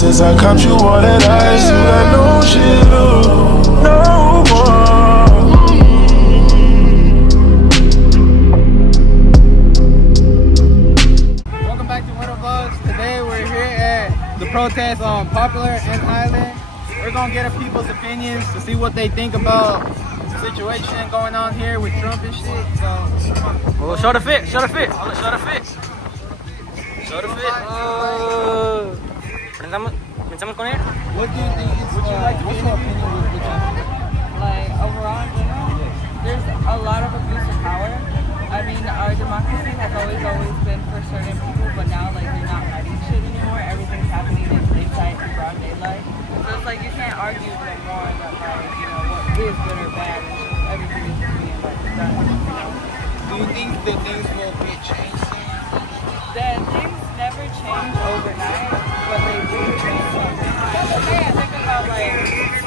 since I caught you all that ice. You got no shit, no more. Welcome back to Winter Vlogs. Today we're here at the protest on Popular and Island. We're gonna get people's opinions to see what they think about the situation going on here with Trump and shit. So, well, show the fit. Show the fit. Show the fit. Show the fit. Pensamos con él. What do you think? Would you like to what's your opinion with Trump? Like overall in general, there's a lot of abuse of power. I mean, our democracy has always been for certain people, but now like they're not fighting shit anymore. Everything's happening in plain sight and broad daylight. So it's like you can't argue no more that like, you know, what is good or bad. It's just everything is just being like done, you know. Do you think that things will get changed? That things never change overnight, but they do change overnight. Think about like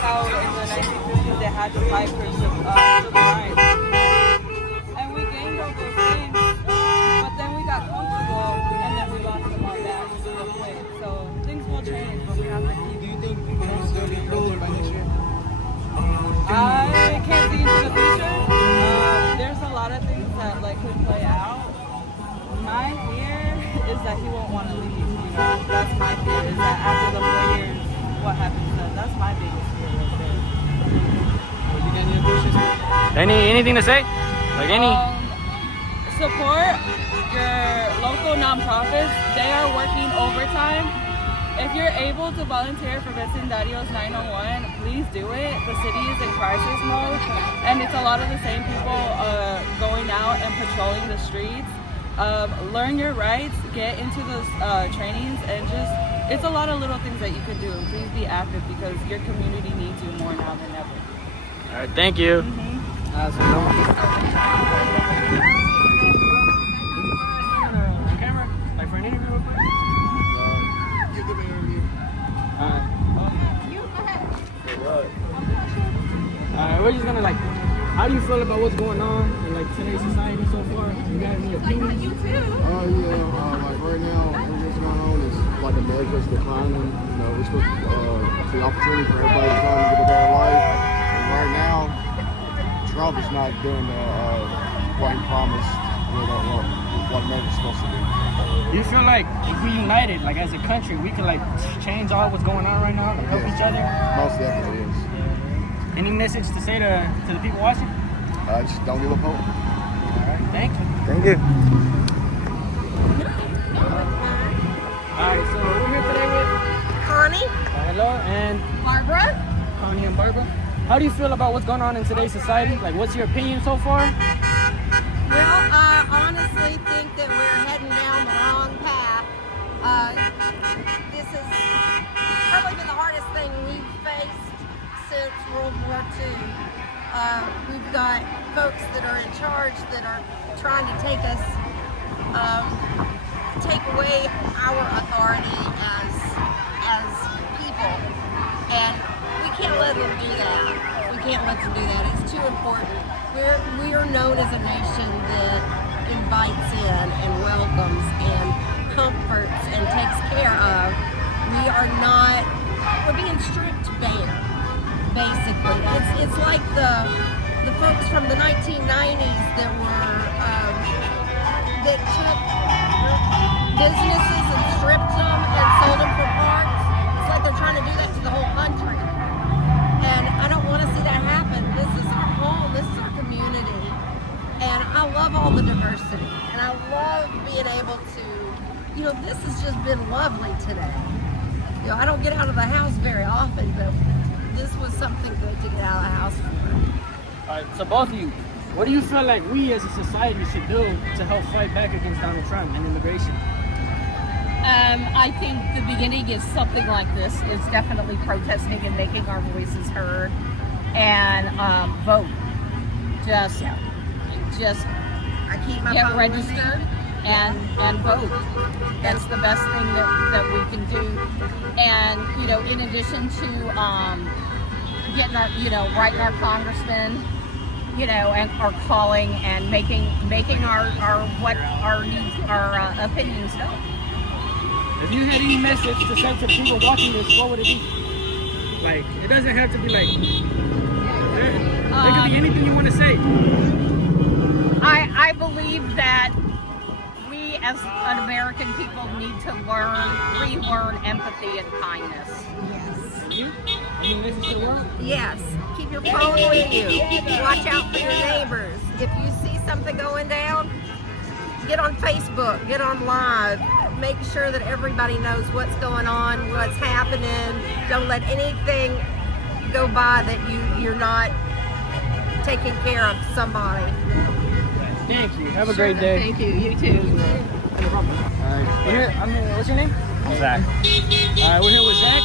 how in the 1950s they had to fight for civil rights, and we gained all those things, but then we got comfortable and then we lost them all back real quick. So things will change, but we have to keep. Do you think we'll still be president by next year? I can't see into the future. There's a lot of things that like could play out. My fear is that he won't want to leave, you know, that's my fear, is that after the 4 years, what happens then? That's my biggest fear right there. You got any ambitions? Anything to say? Like any? Support your local nonprofits. They are working overtime. If you're able to volunteer for Vecindarios 901, please do it. The city is in crisis mode, and it's a lot of the same people going out and patrolling the streets. Learn your rights, get into those trainings, and just, it's a lot of little things that you can do, and please be active because your community needs you more now than ever. All right, thank you. Camera? Like for an interview real quick? You give me an interview. Alright, we're just gonna like, how do you feel about what's going on in like today's society so far? You got any opinions? Like right now, what's going on is like America's declining. You know, we're supposed to the opportunity for everybody to come and get a better life. And right now, Trump is not doing what he promised what America's supposed to do. Do you feel like if we united, like as a country, we could like change all what's going on right now, like help each other? Most definitely is. Any message to say to the people watching? Just don't give up hope. Alright, thank you. Thank you. Alright, so we're here today with Connie, hello, and Barbara. Connie and Barbara. How do you feel about what's going on in today's society? Like, what's your opinion so far? Well, I honestly think that we're heading down the wrong path. This has probably been the hardest thing we've faced since World War II. We've got folks that are in charge that are trying to take away our authority as people, and we can't let them do that. We can't let them do that. It's too important. We are known as a nation that invites in and welcomes and comforts and takes care of. We are not. We're being stripped bare, basically. It's like the folks from the 1990s that were that took businesses and stripped them and sold them for parts. It's like they're trying to do that to the whole country. And I don't want to see that happen. This is our home. This is our community. And I love all the diversity. And I love being able to, you know, this has just been lovely today. You know, I don't get out of the house very often, but this was something good to get out of the house for. Alright, so both of you, what do you feel like we as a society should do to help fight back against Donald Trump and immigration? I think the beginning is something like this. It's definitely protesting and making our voices heard, and vote. Just I keep my get phone registered and vote. That's the best thing that we can do. And you know, in addition to getting our, you know, writing our congressmen, you know, and our calling and making our what our needs, our opinions known. If you had any message to say to the people watching this, what would it be? Like, it doesn't have to be like, there could be anything you want to say. I believe that we as an American people need to relearn empathy and kindness. You? Any message to the world? Yes. Keep your phone with you. Watch out for your neighbors. If you see something going down, get on Facebook, get on live. Make sure that everybody knows what's going on, what's happening. Don't let anything go by that you're not taking care of somebody. Thank you. Have a great day. Thank you. You too. Alright. What's your name? Zach. Alright, we're here with Zach.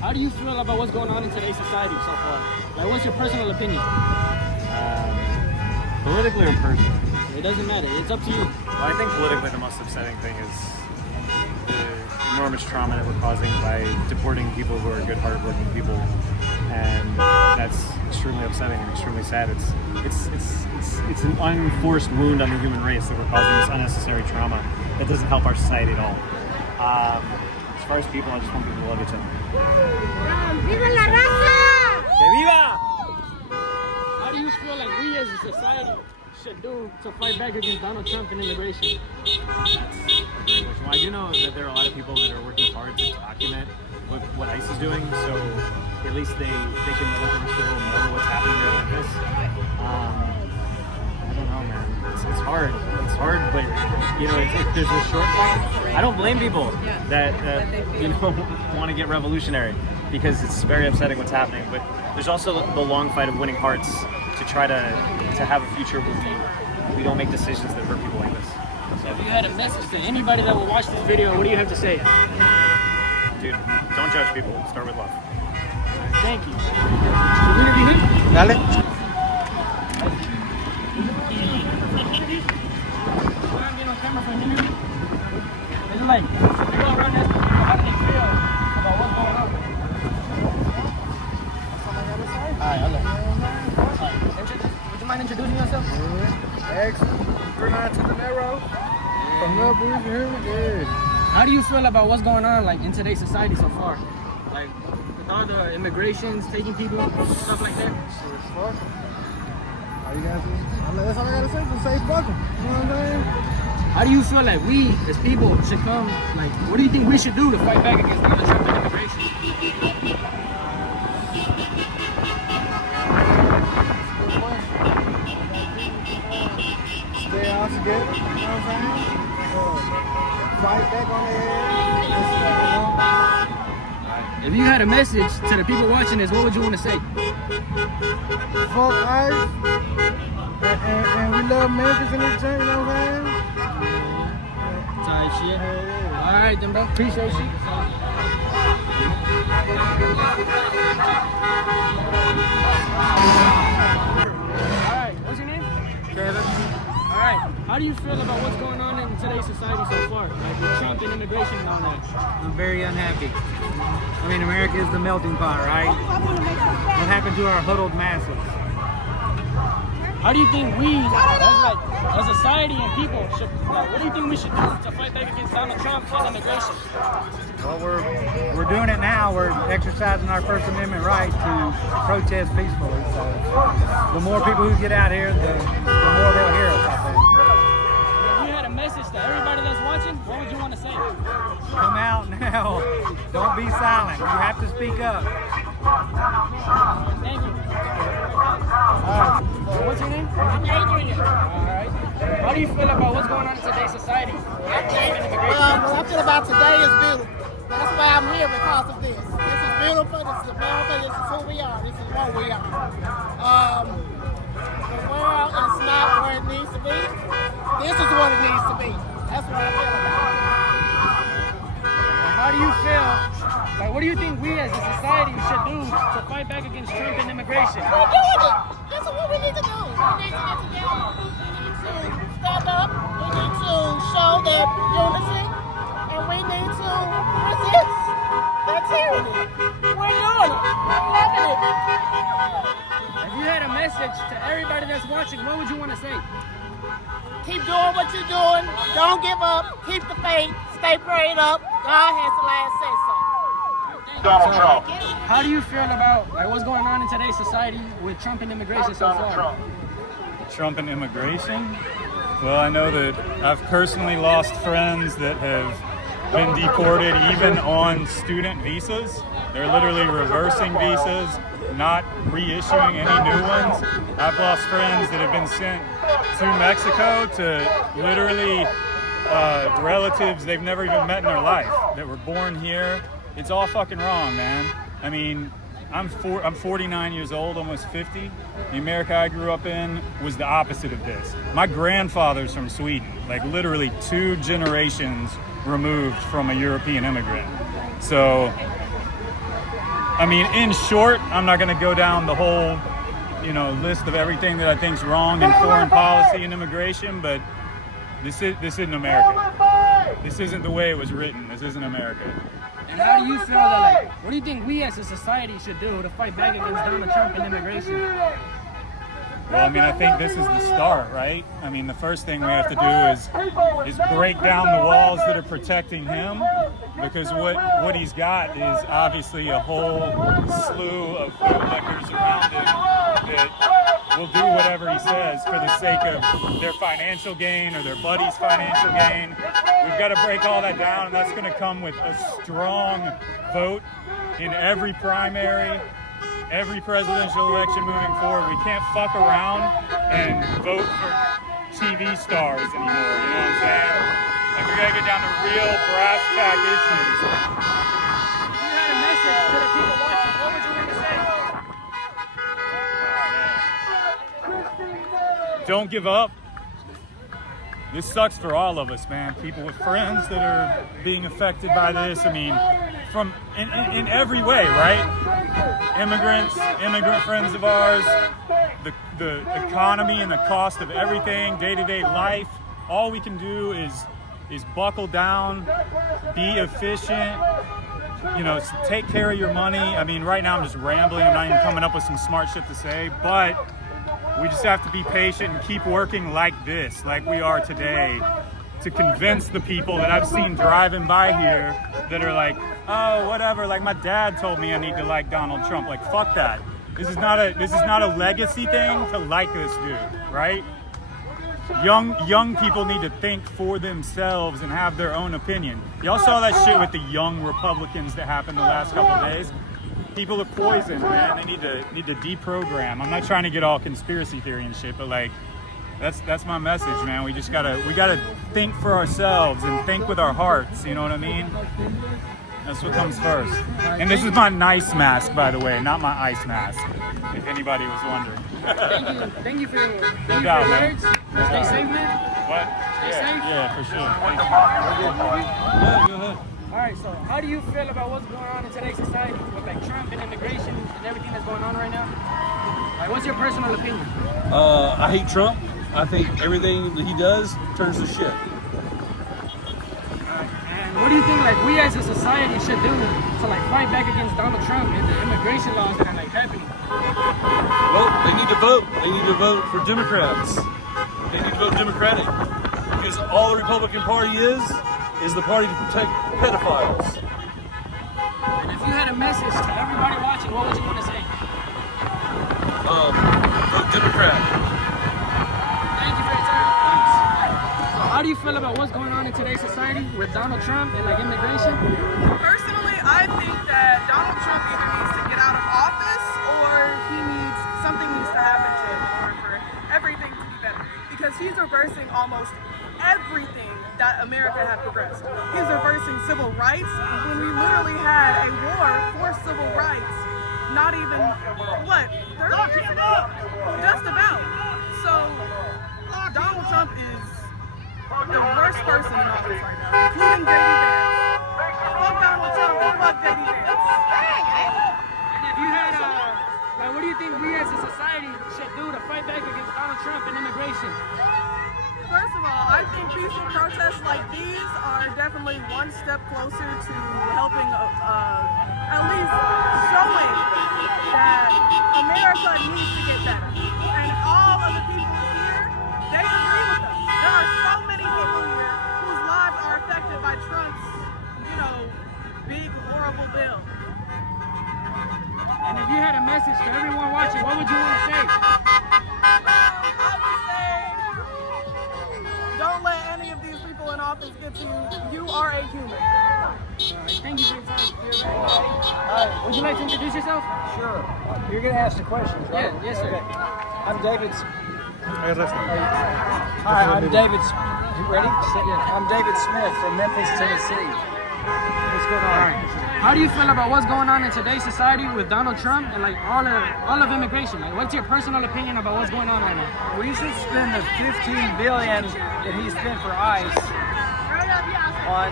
How do you feel about what's going on in today's society so far? Like, what's your personal opinion? Politically or personally? It doesn't matter. It's up to you. Well, I think politically the most upsetting thing is the enormous trauma that we're causing by deporting people who are good, hardworking people, and that's extremely upsetting and extremely sad. It's an unforced wound on the human race that we're causing this unnecessary trauma that doesn't help our society at all. As far as people, I just want people to love each other. ¡Viva la raza! ¡Que viva! How do you feel like we as a society should do to fight back against Donald Trump and immigration? Well, I do know that there are a lot of people that are working hard to document what ICE is doing, so at least they can let the rest of the world know what's happening here in Memphis. I don't know, man. It's hard. It's hard, but you know, if there's a shortfall, I don't blame people that want to get revolutionary, because it's very upsetting what's happening. But there's also the long fight of winning hearts to try to have a future where we don't make decisions that hurt people like this. So if you had a message to anybody that will watch this video, what do you have to say? Dude, don't judge people. Start with love. Thank you. Dale. It's like, you go around this, how do they feel about what's going on? Alright, hello. Would you mind introducing yourself? Excellent. To the narrow. From up here. Yeah. How do you feel about what's going on, like, in today's society so far? Like, with all the immigrations, taking people, stuff like that? Sure as fuck. All you guys do? That's all I gotta say. Just say fuck 'em. You know what I'm saying? How do you feel like we, as people, should come, like, what do you think we should do to fight back against Donald Trump and immigration? Stay all together. You know what I'm saying? Fight back on their head. If you had a message to the people watching this, what would you want to say? Fuck ICE. And we love Memphis and this joint, you know what I'm saying? Type shit. Alright then, bro. Appreciate you. Alright, what's your name? Kevin. Alright, how do you feel about what's going on in today's society so far? Like with Trump and immigration and all that? I'm very unhappy. I mean, America is the melting pot, right? What happened to our huddled masses? How do you think we, as society and people, should, what do you think we should do to fight back against Donald Trump and immigration? Well, we're doing it now. We're exercising our First Amendment right to protest peacefully. So the more people who get out here, the more they'll hear us, I think. If you had a message to everybody that's watching, what would you want to say? Come out now. Don't be silent. You have to speak up. Thank you. What's your name? Adrian. Alright. How do you feel about what's going on in today's society? What I feel about today is beautiful. That's why I'm here, because of this. This is beautiful. This is America. This is who we are. This is what we are. The world is not where it needs to be. This is what it needs to be. That's what I feel about it. How do you feel? Like, what do you think we as a society should do to fight back against Trump and immigration? We're doing it. This is what we need to do. We need to get together. We need to stand up. We need to show that unity. And we need to resist that tyranny. We're doing it. We're loving it. If you had a message to everybody that's watching, what would you want to say? Keep doing what you're doing. Don't give up. Keep the faith. Stay prayed up. God has the last say so. Donald Trump. How do you feel about like what's going on in today's society with Trump and immigration so far? Trump and immigration? Well, I know that I've personally lost friends that have been deported even on student visas. They're literally reversing visas, not reissuing any new ones. I've lost friends that have been sent to Mexico to literally relatives they've never even met in their life that were born here. It's all fucking wrong, man. I mean, I'm 49 years old, almost 50. The America I grew up in was the opposite of this. My grandfather's from Sweden, like literally 2 generations removed from a European immigrant. So, I mean, in short, I'm not gonna go down the whole, list of everything that I think's wrong in foreign policy and immigration, but this isn't America. This isn't the way it was written. This isn't America. And how do you feel that, what do you think we as a society should do to fight back against Donald Trump and immigration? Well, I mean, I think this is the start, right? I mean, the first thing we have to do is break down the walls that are protecting him, because what he's got is obviously a whole slew of bootlickers around him that will do whatever he says for the sake of their financial gain or their buddy's financial gain. We've got to break all that down, and that's going to come with a strong vote in every primary, every presidential election moving forward. We can't fuck around and vote for TV stars anymore, you know what I'm saying? Like, we gotta get down to real brass tack issues. If you had a message to the people watching, what would you want to say? Don't give up. This sucks for all of us, man. People with friends that are being affected by this. I mean, from in every way, right? Immigrant friends of ours, the economy and the cost of everything, day-to-day life. All we can do is buckle down, be efficient, take care of your money. I mean, right now I'm just rambling. I'm not even coming up with some smart shit to say, but we just have to be patient and keep working like this, like we are today, to convince the people that I've seen driving by here that are like, oh, whatever, like my dad told me I need to like Donald Trump. Like, fuck that. This is not a legacy thing to like this dude, right? Young people need to think for themselves and have their own opinion. Y'all saw that shit with the young Republicans that happened the last couple of days. People are poisoned, man. They need to deprogram. I'm not trying to get all conspiracy theory and shit, but like, that's my message, man. We gotta think for ourselves and think with our hearts. You know what I mean? That's what comes first. And this is my nice mask, by the way, not my ice mask, if anybody was wondering. Thank you for your words. No doubt, man. Stay safe, man. What? Stay safe. Yeah, for sure. Thank you. Go ahead. All right, so how do you feel about what's going on in today's society with like Trump and immigration and everything that's going on right now? Like, what's your personal opinion? I hate Trump. I think everything that he does turns to shit. And what do you think like we as a society should do to like fight back against Donald Trump and the immigration laws that are like happening? Well, they need to vote. They need to vote for Democrats. They need to vote Democratic, because all the Republican Party is the party to protect pedophiles. And if you had a message to everybody watching, what would you want to say? Vote Democrat. Thank you for your time. Thanks. So how do you feel about what's going on in today's society with Donald Trump and like immigration? Personally, I think that Donald Trump either needs to get out of office or something needs to happen to him in order for everything to be better. Because he's reversing almost everything that America had progressed. He's reversing civil rights when we literally had a war for civil rights. Not even, 30 years ago? Just about. So, Donald Trump is the worst person in office right now, including J.D. Vance. Fuck Donald Trump and fuck J.D. Vance. And if you had like, what do you think we as a society should do to fight back against Donald Trump and immigration? First of all, I think peaceful protests like these are definitely one step closer to helping, at least showing that America needs to get better. And all of the people here, they agree with us. There are so many people here whose lives are affected by Trump's, affordable bill. And if you had a message to everyone watching, what would you want to say? I would say, don't let any of these people in office get to you. You are a human. Thank you for your time. Would you like to introduce yourself? Sure. You're going to ask the questions, right? Yeah, yes, sir. Okay. I'm David. Hey, listen. Hi, I'm David. You ready? I'm David Smith from Memphis, Tennessee. What's going on? How do you feel about what's going on in today's society with Donald Trump and like all of immigration? Like, what's your personal opinion about what's going on right now? We should spend the $15 billion that he spent for ICE on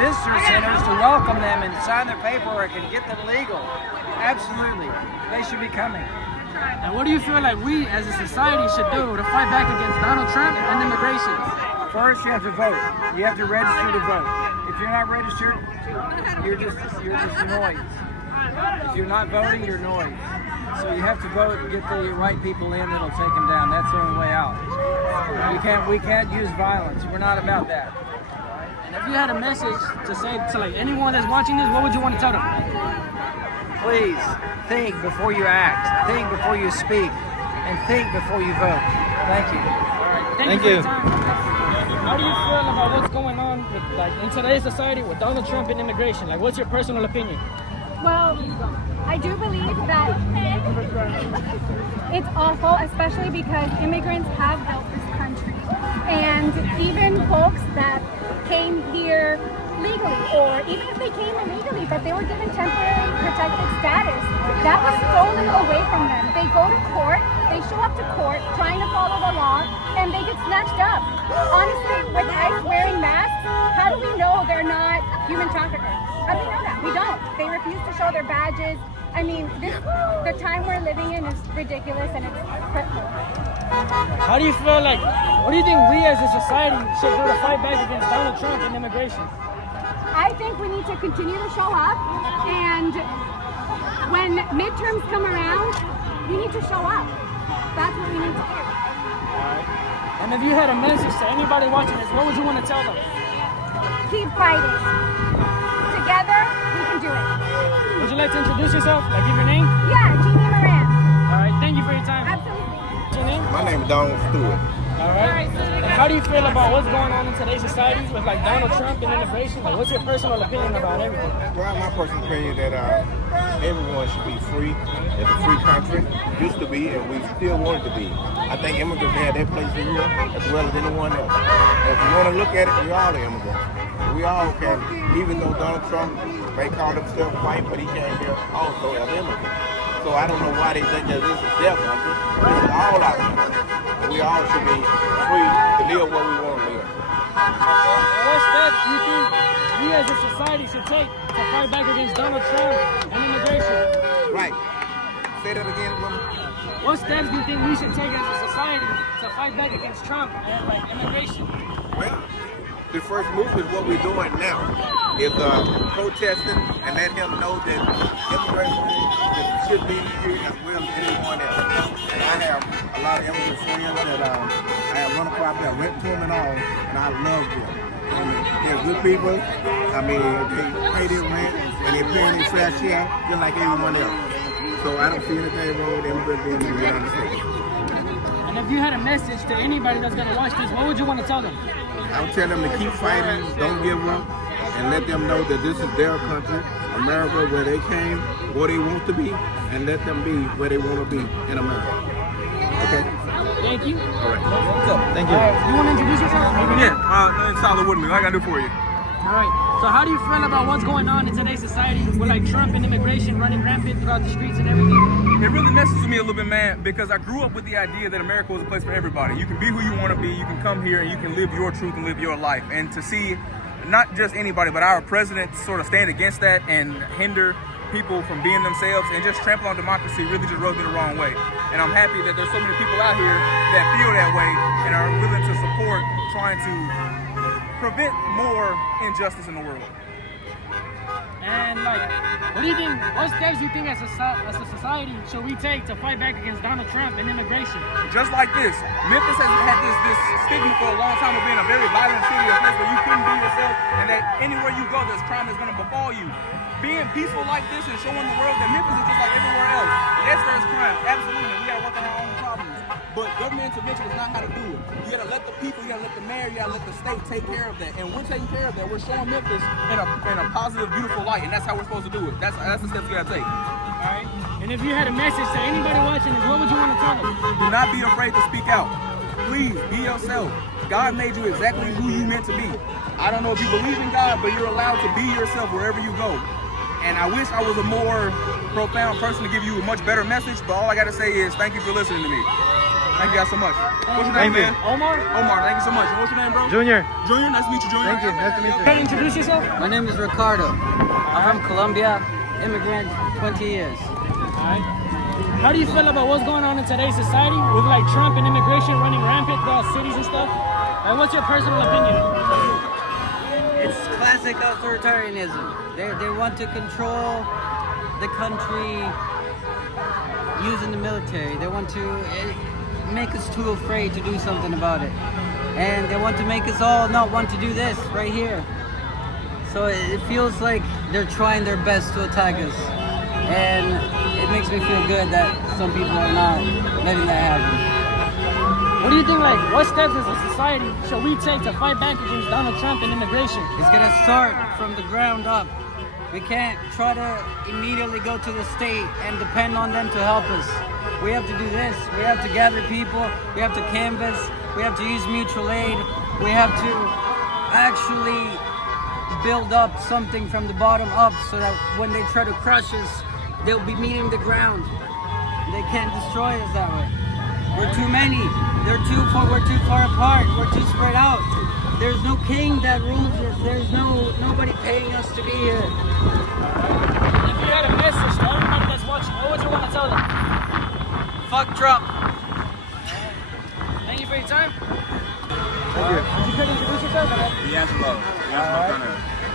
visitor centers to welcome them and sign their paperwork and get them legal. Absolutely, they should be coming. And what do you feel like we as a society should do to fight back against Donald Trump and immigration? First, you have to vote. You have to register to vote. If you're not registered, you're just noise. If you're not voting, you're noise. So you have to vote and get the right people in that'll take them down. That's the only way out. We can't use violence. We're not about that. And if you had a message to say to like anyone that's watching this, what would you want to tell them? Please think before you act, think before you speak, and think before you vote. Thank you. All right, thank you for your time. How do you feel about what's going on with, like, in today's society with Donald Trump and immigration? Like, what's your personal opinion? Well, I do believe that it's awful, especially because immigrants have built this country. And even folks that came here legally, or even if they came illegally, but they were given temporary protected status, that was stolen away from them. They go to court, they show up to court trying to follow the law, and they get snatched up. Honestly, with ICE wearing masks, how do we know they're not human traffickers? How do we know that? We don't. They refuse to show their badges. I mean, the time we're living in is ridiculous and it's hurtful. How do you feel like, what do you think we as a society should do to fight back against Donald Trump and immigration? I think we need to continue to show up, and when midterms come around, we need to show up. That's what we need to do. And if you had a message to anybody watching this, what would you want to tell them? Keep fighting. Together, we can do it. Would you like to introduce yourself? Like, give your name? Yeah, Jeannie Moran. All right, thank you for your time. Absolutely. What's your name? My name is Donald Stewart. All right. And how do you feel about what's going on in today's society with like Donald Trump and immigration? Like, what's your personal opinion about everything? Well, my personal opinion that everyone should be free. It's a free country, used to be, and we still want it to be. I think immigrants have their place in here as well as anyone else. And if you want to look at it, we all are immigrants. We all can, even though Donald Trump may call himself white, but he came here also as immigrant. So I don't know why they think that this is their country. This is all our country. And we all should be free to live where we want to live. What steps do you think we as a society should take to fight back against Donald Trump and immigration? Right. Say that again, woman. What steps do you think we should take as a society to fight back against Trump and like immigration? Well, the first move is what we're doing now. Is protesting and let him know that immigration should be here as well as anyone else. And I have a lot of immigrant friends that I have run across, I went to them and all, and I love them. And they're good people. I mean, they pay their rent and they pay their fair share just like everyone else. So I don't see anything wrong with immigrants being in the United States. And if you had a message to anybody that's gonna watch this, what would you want to tell them? I would tell them to keep fighting, don't give up, and let them know that this is their country, America, where they came, where they want to be, and let them be where they want to be in America. Okay? Thank you. All right. What's up? Thank you. You want to introduce yourself? Yeah, it's Tyler Woodley. What I got to do for you? All right. So how do you feel about what's going on in today's society with like Trump and immigration running rampant throughout the streets and everything? It really messes with me a little bit, man, because I grew up with the idea that America was a place for everybody. You can be who you want to be, you can come here and you can live your truth and live your life. And to see not just anybody, but our president sort of stand against that and hinder people from being themselves and just trample on democracy really just rubs me the wrong way. And I'm happy that there's so many people out here that feel that way and are willing to support trying to prevent more injustice in the world. And like, what do you think? What steps do you think as a society should we take to fight back against Donald Trump and immigration? Just like this, Memphis has had this stigma for a long time of being a very violent city, a place where you couldn't be yourself, and that anywhere you go, there's crime that's going to befall you. Being peaceful like this and showing the world that Memphis is just like everywhere else. Yes, there's crime, absolutely. We got to work on our own problems. But government intervention is not how to do it. You got to let the people, you got to let the mayor, you got to let the state take care of that. And we're taking care of that. We're showing Memphis in a positive, beautiful light, and that's how we're supposed to do it. That's the steps we got to take. All right. And if you had a message to anybody watching this, what would you want to tell them? Do not be afraid to speak out. Please be yourself. God made you exactly who you meant to be. I don't know if you believe in God, but you're allowed to be yourself wherever you go. And I wish I was a more profound person to give you a much better message, but all I got to say is thank you for listening to me. Thank you guys so much. What's your name, man? Omar? Omar, thank you so much. What's your name, bro? Junior. Junior, nice to meet you, Junior. Thank you. Nice to meet you. Can you introduce yourself? My name is Ricardo. I'm from Colombia, immigrant, 20 years. All right. How do you feel about what's going on in today's society with like Trump and immigration running rampant throughout cities and stuff? And what's your personal opinion? It's classic authoritarianism. They want to control the country using the military. They want to make us too afraid to do something about it. And they want to make us all not want to do this right here. So it feels like they're trying their best to attack us. And it makes me feel good that some people are not letting that happen. What do you think, like, what steps as a society should we take to fight back against Donald Trump and immigration? It's gonna start from the ground up. We can't try to immediately go to the state and depend on them to help us. We have to do this. We have to gather people. We have to canvass. We have to use mutual aid. We have to actually build up something from the bottom up so that when they try to crush us, they'll be meeting the ground. They can't destroy us that way. We're too many. We're too far apart. We're too spread out. There's no king that rules us. There's nobody paying us to be here. If you had a message to everybody that's watching, what would you want to tell them? Fuck Trump. Thank you for your time. Thank you. Would you could introduce yourself? D'Angelo.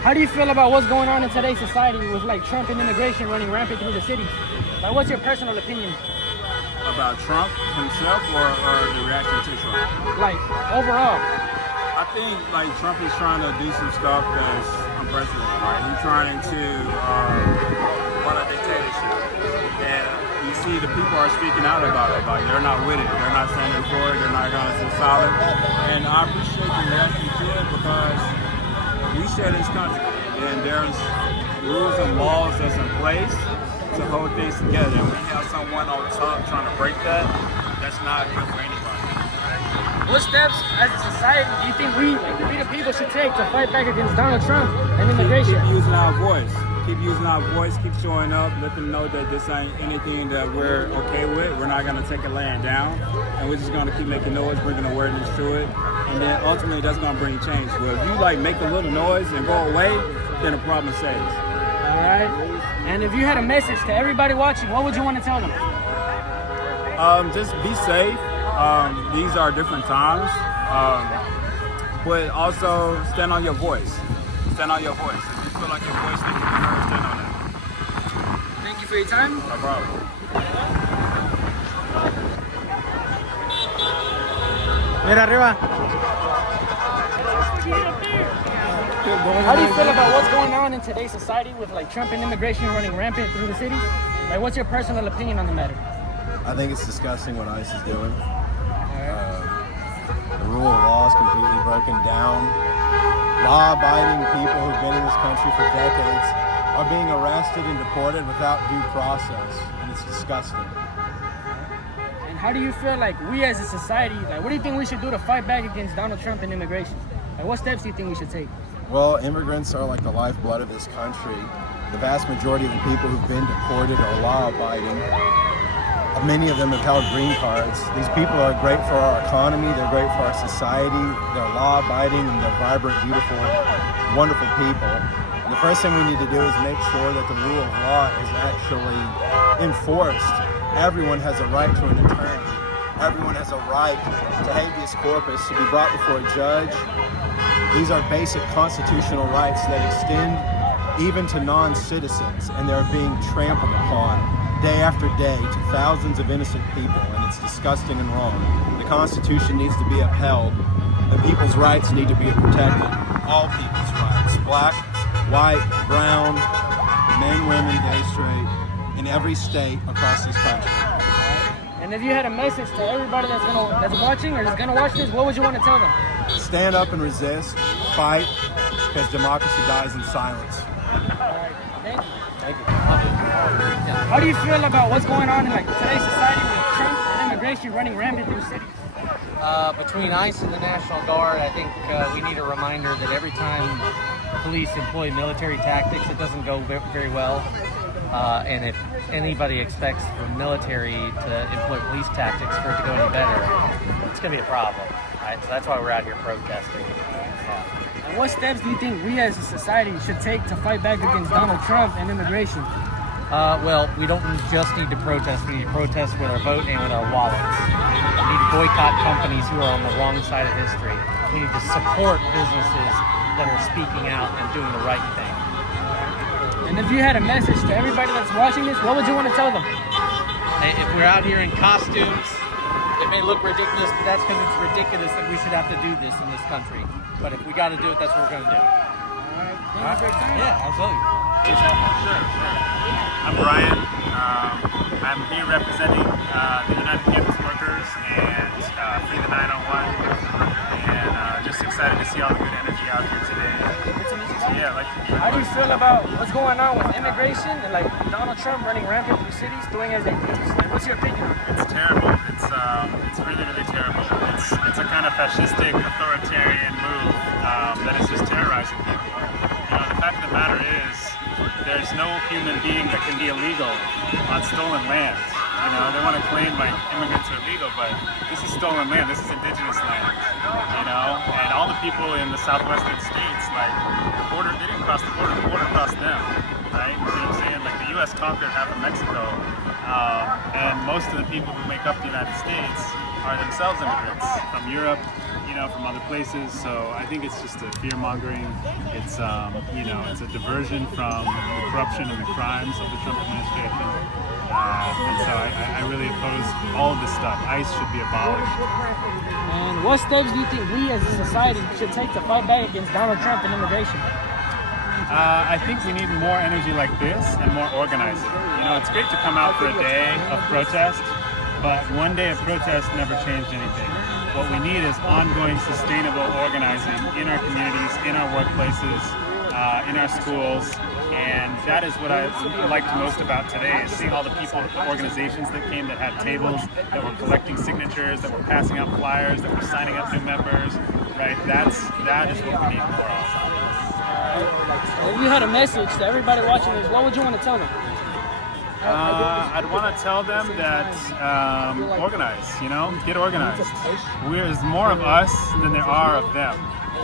How do you feel about what's going on in today's society with like Trump and immigration running rampant through the cities? Like, what's your personal opinion? About Trump himself or the reaction to Trump? Like, overall. I think like Trump is trying to do some stuff because I'm president, right? He's trying to run a dictatorship. And you see the people are speaking out about it. Like, they're not with it. They're not standing for it. They're not going to sit solid. And I appreciate the reaction he did because we share this country. And there's rules and laws that's in place to hold things together. And when you have someone on top trying to break that, that's not good for anybody. What steps as a society do you think we the people should take to fight back against Donald Trump and immigration? Keep using our voice. Keep using our voice. Keep showing up. Let them know that this ain't anything that we're okay with. We're not going to take it laying down. And we're just going to keep making noise, bringing awareness to it. And then ultimately that's going to bring change. But if you like make a little noise and go away, then the problem stays. All right. And if you had a message to everybody watching, what would you want to tell them? Just be safe. These are different times, but also stand on your voice. Stand on your voice. If you feel like your voice needs to be heard, stand on that. Thank you for your time. No problem. Mira arriba. How do you feel about what's going on in today's society with like Trump and immigration running rampant through the cities? Like, what's your personal opinion on the matter? I think it's disgusting what ICE is doing. The rule of law is completely broken down. Law-abiding people who've been in this country for decades are being arrested and deported without due process, and it's disgusting. And how do you feel like we as a society, like, what do you think we should do to fight back against Donald Trump and immigration? Like, what steps do you think we should take? Well, immigrants are like the lifeblood of this country. The vast majority of the people who've been deported are law-abiding. Many of them have held green cards. These people are great for our economy, they're great for our society, they're law-abiding, and they're vibrant, beautiful, wonderful people. And the first thing we need to do is make sure that the rule of law is actually enforced. Everyone has a right to an attorney. Everyone has a right to habeas corpus, to be brought before a judge. These are basic constitutional rights that extend even to non-citizens, and they're being trampled upon day after day to thousands of innocent people, and it's disgusting and wrong. The Constitution needs to be upheld. The people's rights need to be protected. All people's rights, black, white, brown, men, women, gay, straight, in every state across this country. And if you had a message to everybody that's watching or is gonna watch this, what would you want to tell them? Stand up and resist, fight, because democracy dies in silence. Thank you. Thank you. How do you feel about what's going on in like today's society with Trump and immigration running rampant through cities? Between ICE and the National Guard, I think we need a reminder that every time police employ military tactics, it doesn't go very well. And if anybody expects the military to employ police tactics for it to go any better, it's going to be a problem. Right? So that's why we're out here protesting. And what steps do you think we as a society should take to fight back against Donald Trump and immigration? Well, we don't just need to protest. We need to protest with our vote and with our wallets. We need to boycott companies who are on the wrong side of history. We need to support businesses that are speaking out and doing the right thing. And if you had a message to everybody that's watching this, what would you want to tell them? If we're out here in costumes, it may look ridiculous, but that's because it's ridiculous that we should have to do this in this country. But if we got to do it, that's what we're going to do. Thank you for your time. Yeah, absolutely. Sure. I'm Brian. I'm here representing the United Campus Workers and Free the 901. And just excited to see all the good energy out here today. Yeah, how do you feel about what's going on with immigration and like Donald Trump running rampant through cities, doing as they please? Like, what's your opinion? It's terrible. It's really, really terrible. It's a kind of fascistic, authoritarian move that is just terrorizing people. You know, the fact of the matter is, there's no human being that can be illegal on stolen land. You know, they want to claim like immigrants are illegal, but this is stolen land. This is indigenous land. You know, and all the people in the southwestern states, like the border, they didn't cross the border crossed them, right? You know what I'm saying? Like the U.S. conquered half of Mexico, and most of the people who make up the United States are themselves immigrants from Europe, you know, from other places. So I think it's just a fear mongering. It's you know, it's a diversion from the corruption and the crimes of the Trump administration. And so I really oppose all of this stuff. ICE should be abolished. And what steps do you think we as a society should take to fight back against Donald Trump and immigration? I think we need more energy like this and more organizing. You know, it's great to come out for a day of protest, but one day of protest never changed anything. What we need is ongoing, sustainable organizing in our communities, in our workplaces, in our schools. And that is what I liked most about today, is seeing all the people, the organizations that came, that had tables, that were collecting signatures, that were passing out flyers, that were signing up new members, right? That is what we need more of. If you had a message to everybody watching this, what would you want to tell them? I'd want to tell them that organize, you know, get organized. There's more of us than there are of them.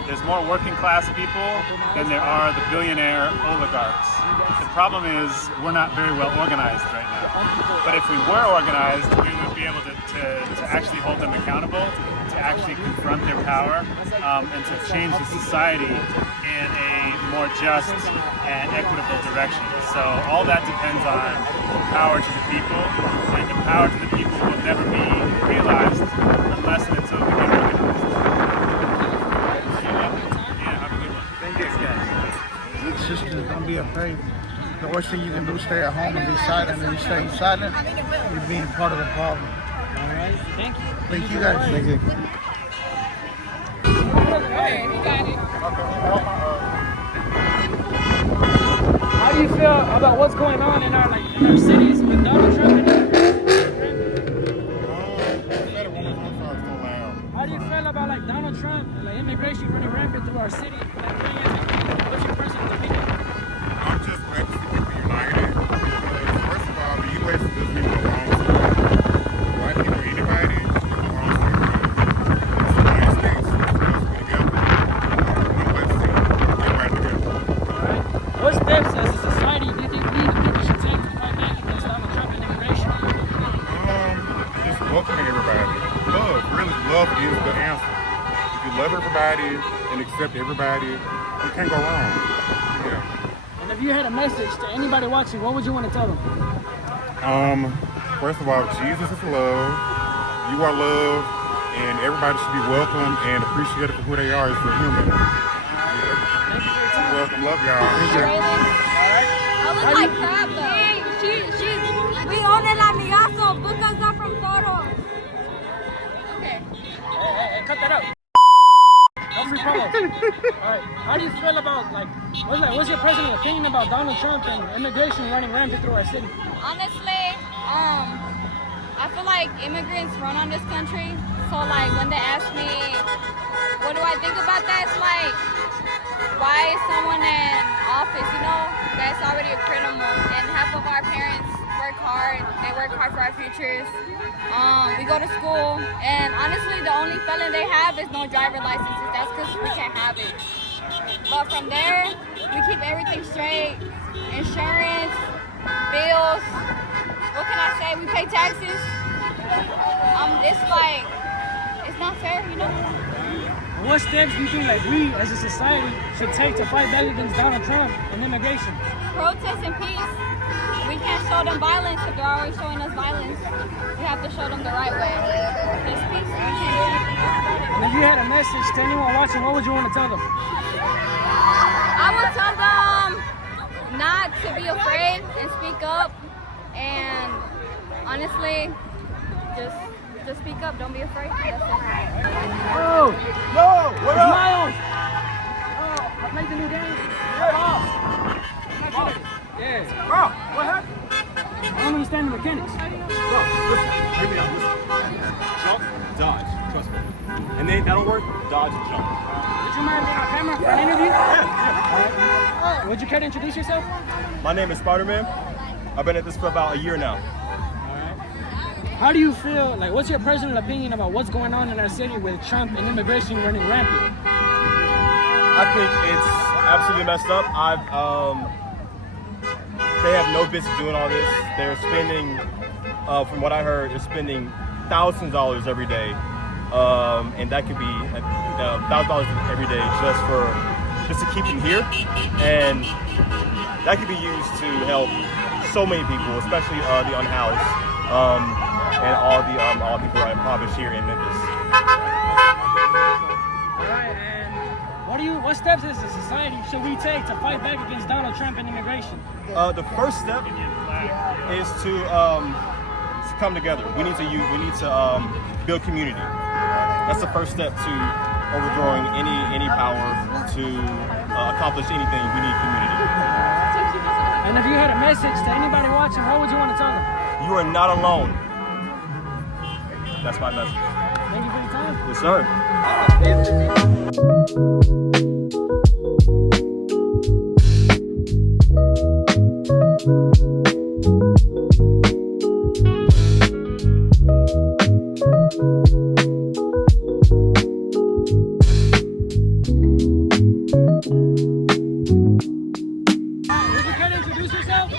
There's more working class people than there are the billionaire oligarchs. The problem is we're not very well organized right now. But if we were organized, we would be able to actually hold them accountable, to actually confront their power, and to change the society in a more just and equitable direction. So all that depends on power to the people, and the power to the people will never be realized unless and until we get organized. It's just going to be a very, the worst thing you can do is stay at home and be silent, and you stay silent, you're being part of the problem. All right, thank you. Thank you guys. Thank you. How do you feel about what's going on in our cities with Donald Trump? How do you feel about like Donald Trump and like immigration running rampant through our city? What's your personal opinion? I'm just glad to see people united. First of all, the U.S. doesn't even belong to white people or anybody. It belongs to the United States. What steps as a society do you think we the people should take to fight back against Donald Trump and immigration? Just welcoming everybody. Love, really, love is the answer. If you love everybody and accept everybody, you can't go wrong. Yeah. And if you had a message to anybody watching, what would you want to tell them? First of all, Jesus is love. You are love, and everybody should be welcome and appreciated for who they are as a human. You're welcome. Love y'all. I look like crap though. We own el amigazo. Book us up from photos. Okay. Hey, cut that out. No free promos. Alright, how do you feel about, like, what's your personal opinion about Donald Trump and immigration running rampant through our city? Honestly, I feel like immigrants run on this country. So like when they ask me, what do I think about that? It's like, why is someone in office, you know? That's already a criminal. And half of our parents work hard. They work hard for our futures. We go to school, and honestly, the only felon they have is no driver licenses. That's because we can't have it. But from there, we keep everything straight. Insurance, bills. What can I say? We pay taxes. It's like, it's not fair, you know? What steps do you think, like, we as a society should take to fight back against Donald Trump and immigration? Protest and peace. We can't show them violence if they're always showing us violence. We have to show them the right way. There's peace. We can't do anything else about it. And if you had a message to anyone watching, what would you want to tell them? I would tell them not to be afraid and speak up. And honestly, just speak up. Don't be afraid. That's it. Oh! No! What up? Miles! Oh, I played the new game. Yeah. Bro, what happened? I don't understand the mechanics. Bro, listen, hear me out, listen. Jump, dodge, trust me. And then if that don't work, dodge and jump. Would you mind being on camera for an interview? Yeah. Would you care to introduce yourself? My name is Spider-Man. I've been at this for about a year now. How do you feel, like, what's your personal opinion about what's going on in our city with Trump and immigration running rampant? I think it's absolutely messed up. They have no business doing all this. They're spending, from what I heard, they're spending thousands of dollars every day. And that could be $1,000 every day just to keep them here. And that could be used to help so many people, especially the unhoused. And all people are impoverished here in Memphis. All right, and what steps as a society should we take to fight back against Donald Trump and immigration? The first step is to come together. We need to build community. That's the first step to overthrowing any power to accomplish anything. We need community. And if you had a message to anybody watching, what would you want to tell them? You are not alone. That's my message. Thank you for your time. Yes, sir. Would you care to introduce yourself?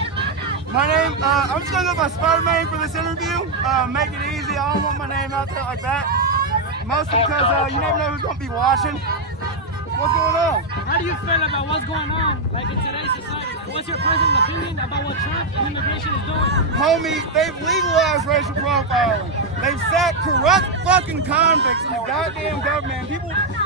My name, I'm just gonna go by Spider-Man for this interview. Make it easy. I don't want my name out there like that. Mostly because you never know who's gonna be watching. What's going on? How do you feel about what's going on, like, in today's society? What's your personal opinion about what Trump and immigration is doing? Homie, they've legalized racial profiling. They've sat corrupt fucking convicts in the goddamn government.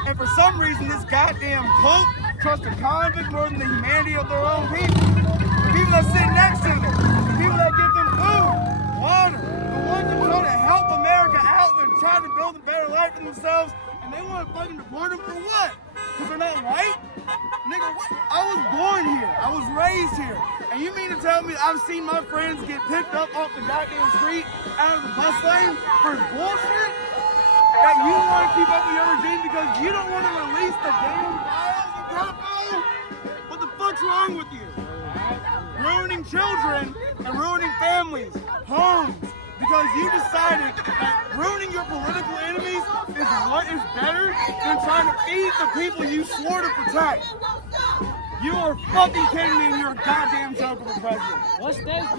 And for some reason, this goddamn Pope trusts a convict more than the humanity of their own people. The people that sit next to them, the people that give them food, water, the ones that try to help America out and try to build a better life for themselves, and they want to fucking deport them for what? Because they're not white? Nigga, what? I was born here. I was raised here. And you mean to tell me I've seen my friends get picked up off the goddamn street out of the bus lane for bullshit? That you want to keep up with your regime because you don't want to release the damn files of pedophile? What the fuck's wrong with you? Ruining children and ruining families, homes, because you decided that ruining your political enemies is what is better than trying to feed the people you swore to protect. You are fucking kidding me and you're a goddamn joke of a president. What steps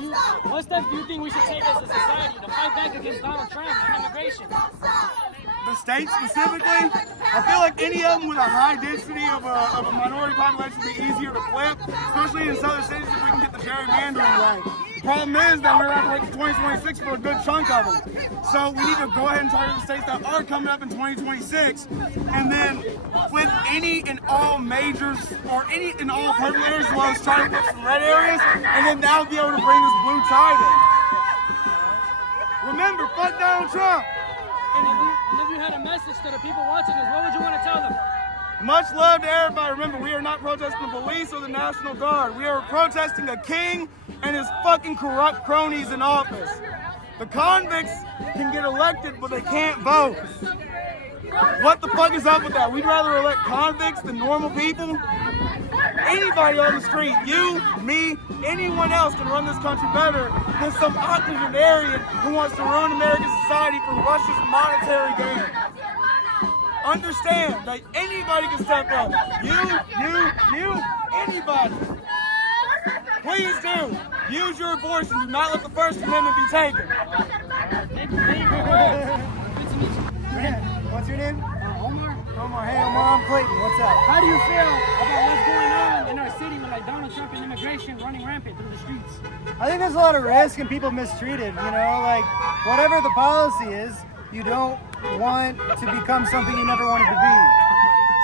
do you think we should take as a society to fight back against Donald Trump and immigration? the states specifically, I feel like any of them with a high density of a minority population would be easier to flip, especially in southern cities if we can get the gerrymandering right. The problem is that we're going to wait to 2026 for a good chunk of them. So we need to go ahead and target the states that are coming up in 2026 and then flip any and all majors or any and all purple areas as well as try to flip some red areas, and then that'll be able to bring this blue tide in. Remember, fuck Donald Trump. And if you had a message to the people watching this, what would you want to tell them? Much love to everybody. Remember, we are not protesting the police or the National Guard. We are protesting a king and his fucking corrupt cronies in office. The convicts can get elected, but they can't vote. What the fuck is up with that? We'd rather elect convicts than normal people. Anybody on the street, you, me, anyone else can run this country better than some octogenarian who wants to ruin American society for Russia's monetary gain. Understand that anybody can step up. You, anybody. Please do. Use your voice and do not let the First Amendment be taken. What's your name? Omar. Omar. Hey, Omar, I'm Clayton. What's up? How do you feel about what's going on in our city with like Donald Trump and immigration running rampant through the streets? I think there's a lot of risk and people mistreated. You know, like whatever the policy is, you don't want to become something you never wanted to be.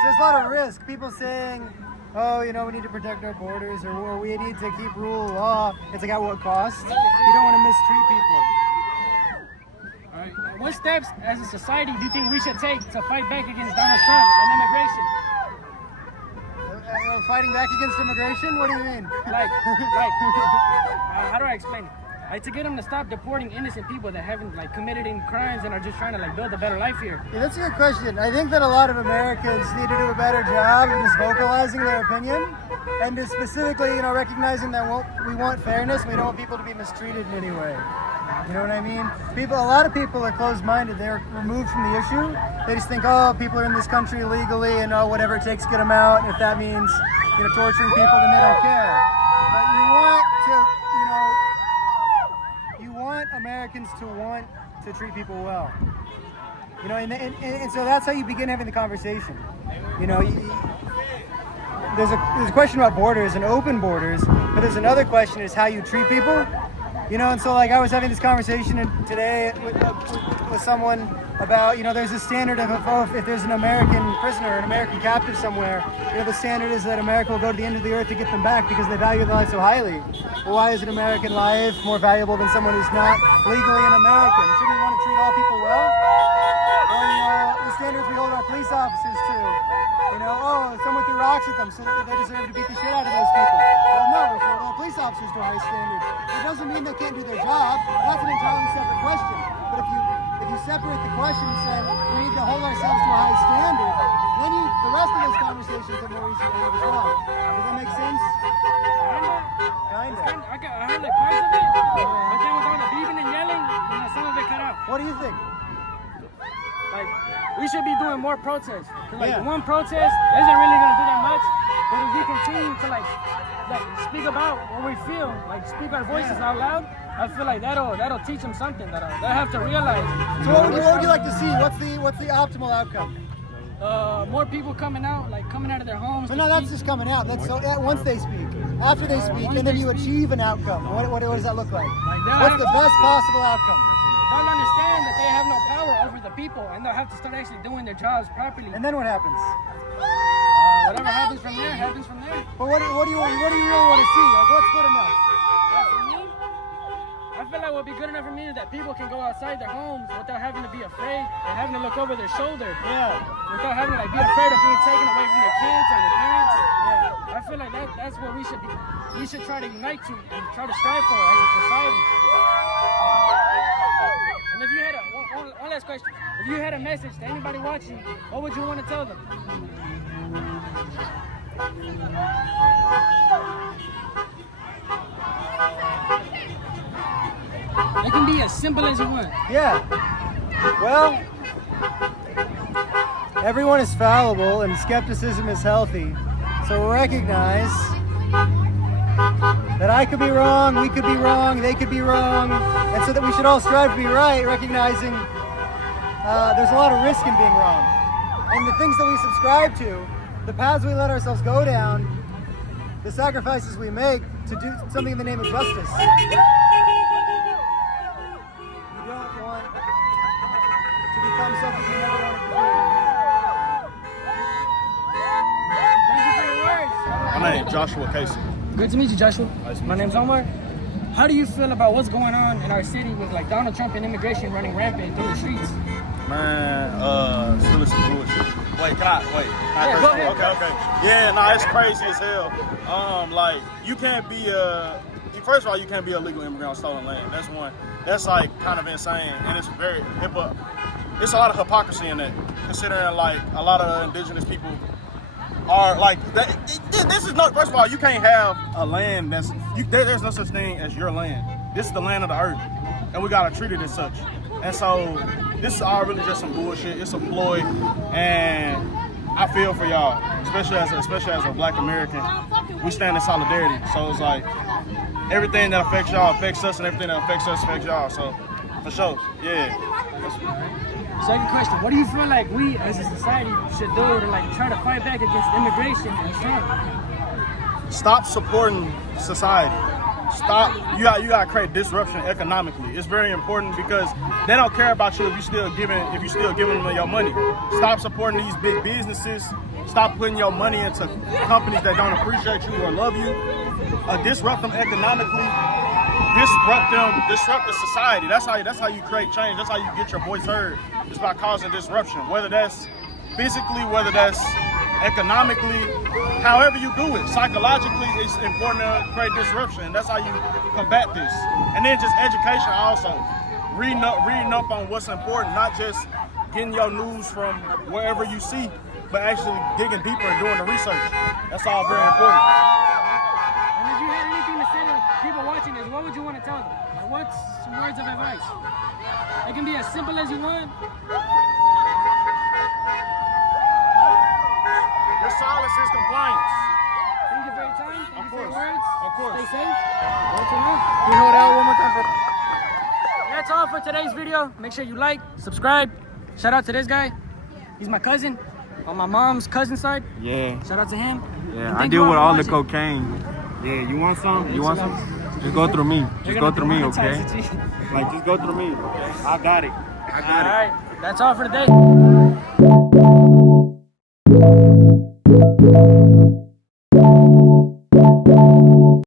So there's a lot of risk. People saying, oh, you know, we need to protect our borders or we need to keep rule of law. It's like at what cost? You don't want to mistreat people. All right. What steps as a society do you think we should take to fight back against Donald Trump and immigration? Fighting back against immigration? What do you mean? How do I explain it? Like to get them to stop deporting innocent people that haven't like committed any crimes and are just trying to like build a better life here. Yeah, that's a good question. I think that a lot of Americans need to do a better job of just vocalizing their opinion and just specifically, you know, recognizing that we want fairness. We don't want people to be mistreated in any way. You know what I mean? A lot of people are closed-minded. They're removed from the issue. They just think, oh, people are in this country illegally and oh, whatever it takes to get them out. And if that means, you know, torturing people, then they don't care. But you want Americans to want to treat people well. You know, and so that's how you begin having the conversation. You know, there's a question about borders and open borders, but there's another question is how you treat people. You know, and so like I was having this conversation today with someone about, you know, there's a standard of if there's an American prisoner, an American captive somewhere, you know, the standard is that America will go to the end of the earth to get them back because they value their life so highly. Well, why is an American life more valuable than someone who's not legally an American? Shouldn't we want to treat all people well? Or, you know, the standards we hold our police officers to. You know, oh, someone threw rocks at them, so they deserve to beat the shit out of those people. Well, no, we hold all police officers to a high standard. It doesn't mean they can't do their job. That's an entirely separate question. But if you separate the question and say we need to hold ourselves to a high standard, then the rest of those conversations are more easy to have as well. Does that make sense? Kinda. I heard like parts of it, but then with all the beeping and yelling, you know, some of it cut out. What do you think? Like, we should be doing more protests. Cause like one protest isn't really gonna do that much, but if we continue to like speak about what we feel, like speak our voices out loud, I feel like that'll teach them something that they'll have to realize. So what would you like to see? What's the optimal outcome? More people coming out of their homes. But no, that's just coming out. That's so once they speak. After they speak, and then you achieve an outcome. What does that look like? What's the best possible outcome? They'll understand that they have no power over the people, and they'll have to start actually doing their jobs properly. And then what happens? Whatever happens from there, happens from there. But what do you really want to see? Like, what's good enough? For me, I feel like what would be good enough for me is that people can go outside their homes without having to be afraid and having to look over their shoulder. Yeah. Without having to like be afraid of being taken away from their kids or their parents. Yeah. I feel like that's what we should be. We should try to unite to and try to strive for as a society. And if you had one last question, if you had a message to anybody watching, what would you want to tell them? It can be as simple as you want. Yeah. Well, everyone is fallible and skepticism is healthy. So recognize that I could be wrong, we could be wrong, they could be wrong, and so that we should all strive to be right, recognizing there's a lot of risk in being wrong. And the things that we subscribe to, the paths we let ourselves go down, the sacrifices we make to do something in the name of justice. You don't want to become something you never wanted to be. Thank you for your words. My name is Joshua Casey. Good to meet you, Joshua. My name's Omar. How do you feel about what's going on in our city with like Donald Trump and immigration running rampant through the streets? Man, it's really some bullshit. Wait, can I Yeah, go ahead. Okay. Yeah, nah, it's crazy as hell. Like, you can't be first of all, you can't be a legal immigrant on stolen land. That's one. That's like kind of insane, and it's it's a lot of hypocrisy in that, considering like a lot of indigenous people are like that. This is not. First of all, you can't have a land there's no such thing as your land. This is the land of the earth, and we gotta treat it as such. And so this is all really just some bullshit. It's a ploy, and I feel for y'all, especially as a Black American. We stand in solidarity. So it's like everything that affects y'all affects us, and everything that affects us affects y'all. So for sure, yeah. Second question, what do you feel like we as a society should do to like try to fight back against immigration and Trump? Stop supporting society. Stop. You got to create disruption economically. It's very important because they don't care about you if you still giving them your money. Stop supporting these big businesses. Stop putting your money into companies that don't appreciate you or love you. Disrupt them economically. Disrupt the society. That's how you create change. That's how you get your voice heard. It's by causing disruption, whether that's physically, whether that's economically, however you do it. Psychologically, it's important to create disruption. That's how you combat this. And then just education also. Reading up on what's important, not just getting your news from wherever you see, but actually digging deeper and doing the research. That's all very important. And if you had anything to say to people watching this, what would you want to tell them? Like, what's some words of advice? It can be as simple as you want. Your silence is compliance. Thank you for your time. Thank you for your words. Of course. Stay safe. What's your name? Can you hold out one more time for? That's all for today's video. Make sure you like, subscribe. Shout out to this guy. He's my cousin on my mom's cousin side. Yeah. Shout out to him. Yeah, I deal with all the cocaine. Yeah, you want some? You want some? Just go through me. Just go through me, okay? Like, just go through me. I got it. I got it. All right. That's all for today.